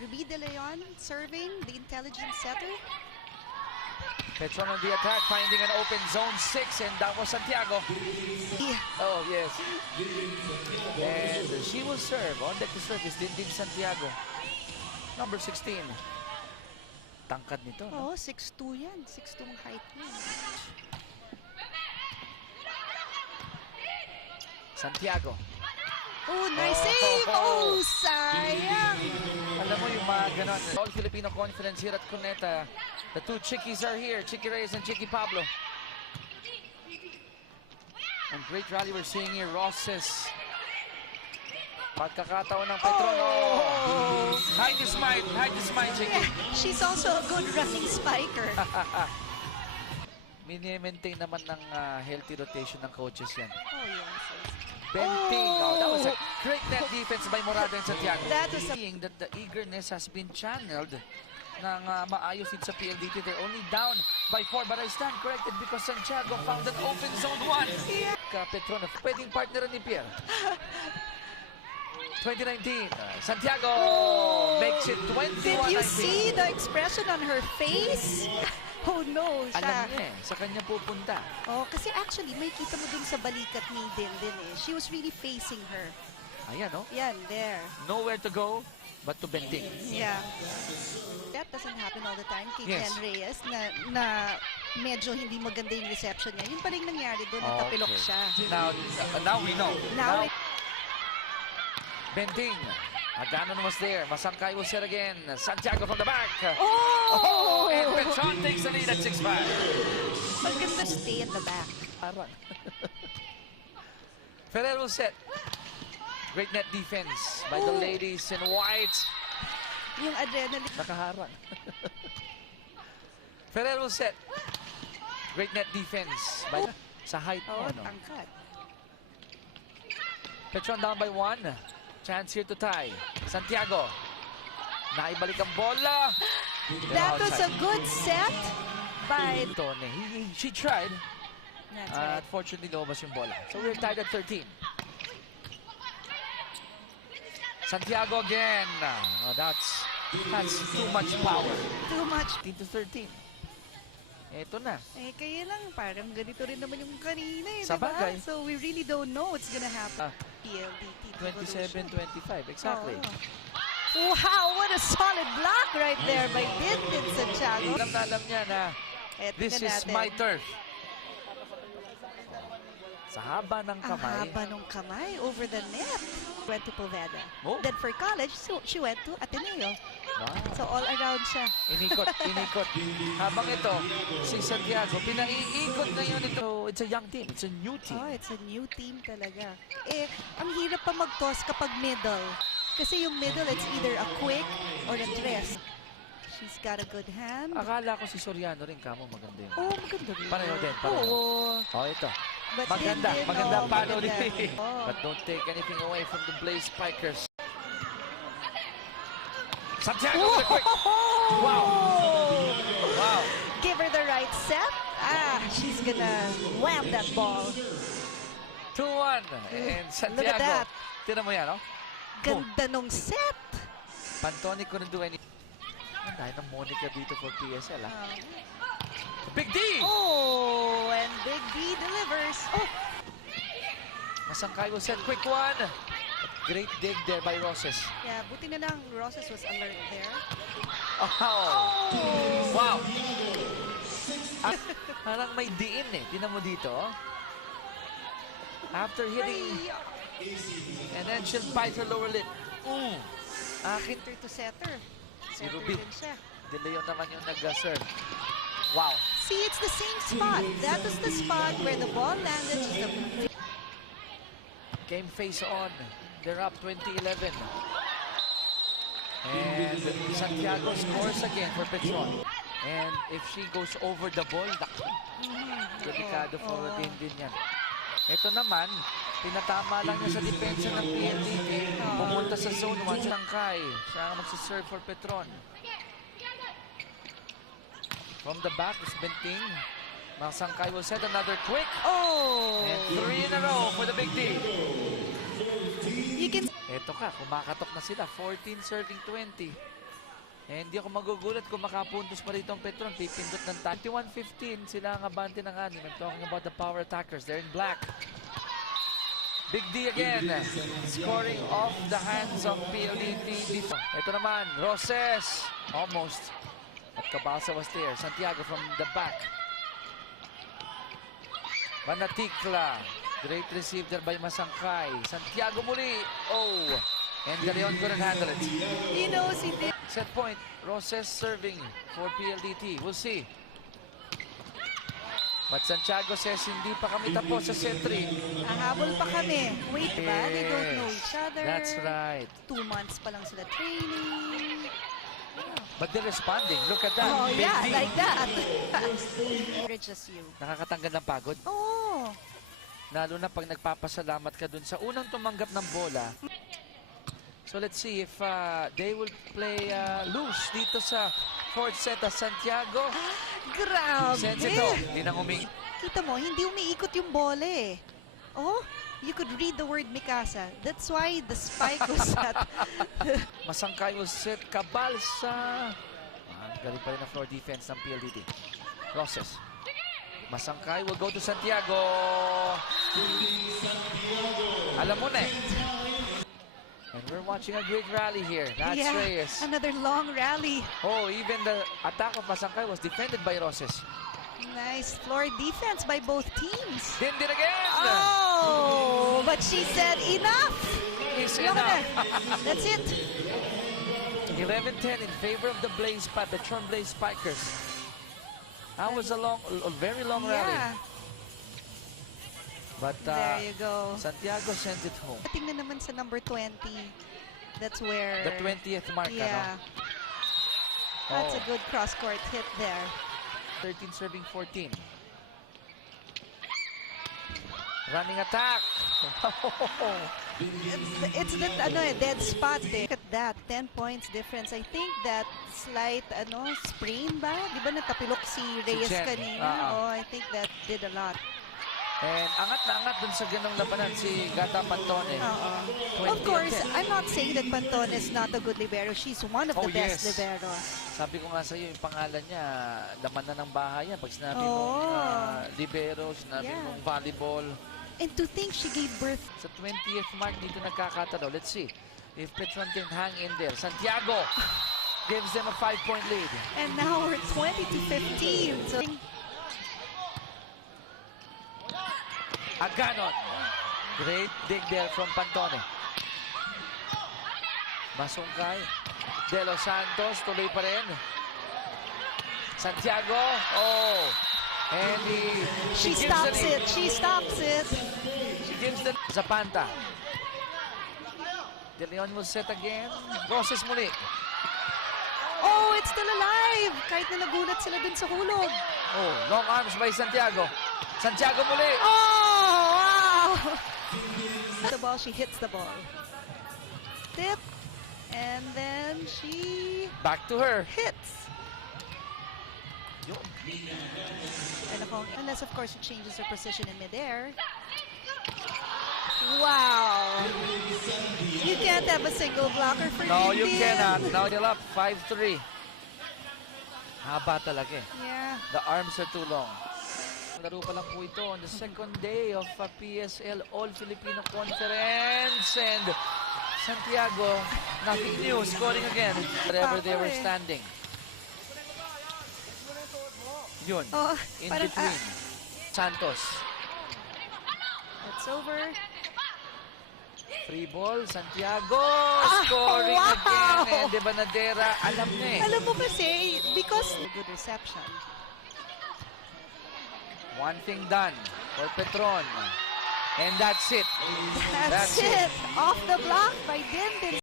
Ruby De Leon serving, the intelligent setter. Petron on the attack, finding an open zone 6, and that was Santiago. Yeah. Oh, yes. And she will serve. On deck to serve is Dindim Santiago. Number 16. Tangkad nito, no? Oh, 6'2 yan. 6'2 ang height niya. Santiago. Oh, nice save! Oh, sayang! Alam mo yung mga ganon. All Filipino confidence here at Cuneta. The two Chickies are here. Chicky Reyes and Chicky Pablo. And great rally we're seeing here. Rosses. Pagkakataon ng Petron. Oh! Hide the smile. Hide the smile, Chicky. Yeah, she's also a good running spiker. Mini-maintain naman ng healthy rotation ng coaches yan. Oh, yes. Benting. Oh, that was a great net defense by Morado and Santiago. That was Seeing that the eagerness has been channeled ng maayos din sa PLDT. They're only down by 4, but I stand corrected because Santiago found an open zone 1. Yeah. Petron, pwedeng partner ni Pierre. 2019, Santiago makes it 21-19. Did you see the expression on her face? Oh no, siya. Alam niya sa kanya pupunta. Oh, kasi actually, may kita mo dun sa balikat ni Dindin eh. She was really facing her. Ayan, no? Yan, there. Nowhere to go but to Benting. Yeah. That doesn't happen all the time kay Yes. Jen Reyes na medyo hindi maganda yung reception niya. Yun pa rin nangyari doon, natapilok siya. Now we know. Now Benting. Aganon was there. Masangkay will set again. Santiago from the back. Oh! And Petron takes the lead at 6-5. Maganda stay in the back. Parang. Ferrer will set. Great net defense by the ladies in white. Yung adrenaline. Nakaharang. Ferrer will set. Great net defense by sa height Oh, niya, no? tangkad. Petron down by 1. Chance here to tie. Santiago. Naibalik ang bola. That was a good set by... Tone. She tried. That's right. Unfortunately, lumabas yung bola. So we're tied at 13. Santiago again. Oh, that's too much power. Too much. 15 to 13. Eto na. Eh, kaya lang, parang ganito rin naman yung kanina eh, Sa diba? bagay. So we really don't know what's gonna happen. PLDT. 27-25. Exactly. Oh. Wow, what a solid block right there by Dindin Santiago. Alam na alam niya na this is my turf. Sa haba ng Ang kamay. haba ng kamay over the net. Went to Poveda. Oh. Then for college, so she went to Ateneo. Wow. So all around siya. Inikot. Habang ito, si Santiago, pinaiikot ngayon ito. So, it's a young team. It's a new team. Oh, it's a new team talaga. Eh, ang hirap pa mag-toss kapag middle. Kasi yung middle, it's either a quick or a tres. She's got a good hand. Akala ko si Soriano rin kamo maganda yun. Oh, maganda rin. Pareho din, pareho. Oo. Oh, ito. But Maganda Dindin, palo maganda. ni. Oh. But don't take anything away from the Blaze Spikers. Santiago with a quick. Wow. Wow. Give her the right set. She's gonna wham that ball. 2-1. And Santiago. Look at that. Tinan mo yan, no? Ganda nung set. Pantoni couldn't do anything. Dahil ng Monica dito for PSL, ha? Big D! Oh, and Big D delivers. Oh, Masangkay will set. Quick one. Great dig there by Roses. yeah, buti na lang Roses was alert there. Oh! Wow! Parang may diin eh. Tinan mo dito. After hitting, and then she'll bite her lower lip. Akin. Setter to setter. Si Setter Ruby. din siya. De Leon naman yung nag-serve. Wow. See, it's the same spot. That was the spot where the ball landed. Just Game face on. They're up 20-11. And Santiago scores again for Petron. And if she goes over the ball, delikado for Dindin yan. Ito naman, pinatama lang niya sa depensa ng PLDT. Pumunta sa zone 1. Sangkay. Siya ang magsiserve for Petron. From the back is Benting. Sangkay will set another quick. Oh! And 3 in a row for the Big D. You can... Eto ka, kumakatok na sila. 14 serving 20. Eh, hindi ako magugulat kung makapuntos pa rito ang Petron. Pipindot ng 21-15. Sila ang abante ng anim. I'm talking about the power attackers. They're in black. Big D again. Scoring off the hands of PLDT. Ito naman, Roses. Almost. At Cabalsa was there. Santiago from the back. Manatikla. Great receive there by Masangkay. Santiago muli. Oh. And De Leon couldn't handle it. He knows he did. Set point. Roses serving for PLDT. We'll see. But Santiago says hindi pa kami tapos sa set 3. Hahabol pa kami. Wait ba? They don't know each other. That's right. 2 months pa lang sila training. But they're responding. Look at that. Oh, Big yeah, D. like that. Encourages you. Nakakatanggal ng pagod. Oh. Lalo na pag nagpapasalamat ka dun sa unang tumanggap ng bola. So let's see if they will play loose dito sa fourth set of Santiago. Grabe. Sense ito. Hindi nang Kita mo, hindi umiikot yung bola eh. Oh, you could read the word Mikasa. That's why the spike was at... Masangkay will set. Cabalsa. Galing pa rin ang floor defense ng PLDT. Roses. Masangkay will go to Santiago. Alam mo na eh. And we're watching a great rally here. That's yeah, Reyes. another long rally. Oh, even the attack of Masangkay was defended by Roses. Nice floor defense by both teams. Din again! Oh, but she said enough. Is Look enough. at her. That's it. 11-10 in favor of the Petron Blaze Spikers. That was a very long rally. Yeah, But there you go. Santiago sends it home. Tingnan naman sa number 20. That's where... The 20th mark, Yeah. ano? That's a good cross-court hit there. 13 serving 14. Running attack. It's that dead spot eh. Look at that, 10 points difference. I think that slight sprain ba? Di ba natapilok si Reyes Chen. kanina? Oh, I think that did a lot. And angat na angat dun sa ganong labanan si Gata Pantone. Of course, I'm not saying that Pantone is not a good libero. She's one of the best yes. liberos. Sabi ko nga sa iyo, yung pangalan niya, laman na ng bahay yan. Pag sinabi mong libero, sinabi mong volleyball. And to think she gave birth. Sa 20th mark, dito nagkakatalo. Let's see if Petron can hang in there. Santiago gives them a 5-point lead. And now we're 20-15. So, Aganon. Great dig there from Pantone. Masungkay. De Los Santos, tuloy pa rin. Santiago. Oh. And she stops it. She stops it. She gives the Zapanta. De Leon will set again. Roses muli. Oh, it's still alive. Kahit na nagulat sila dun sa hulog. Oh, long arms by Santiago. Santiago muli. Oh, wow. The ball, she hits the ball. Tip. And then she Back to her. hits. Unless, of course, she changes her position in midair. Wow. You can't have a single blocker for No, you Indian. cannot. Now they're up 5-3. Haba talaga eh. Yeah. The arms are too long. Laro pa lang po ito on the second day of PSL All-Filipino Conference. And Santiago, nothing new, scoring again. Wherever they were standing. Yun, Oh, in parang, between. Santos. That's over. Free ball, Santiago scoring wow. again. And De Banadera, alam na eh. Alam mo kasi, because good reception. One thing done for Petron. And that's it. That's it. Off the block by Dindin.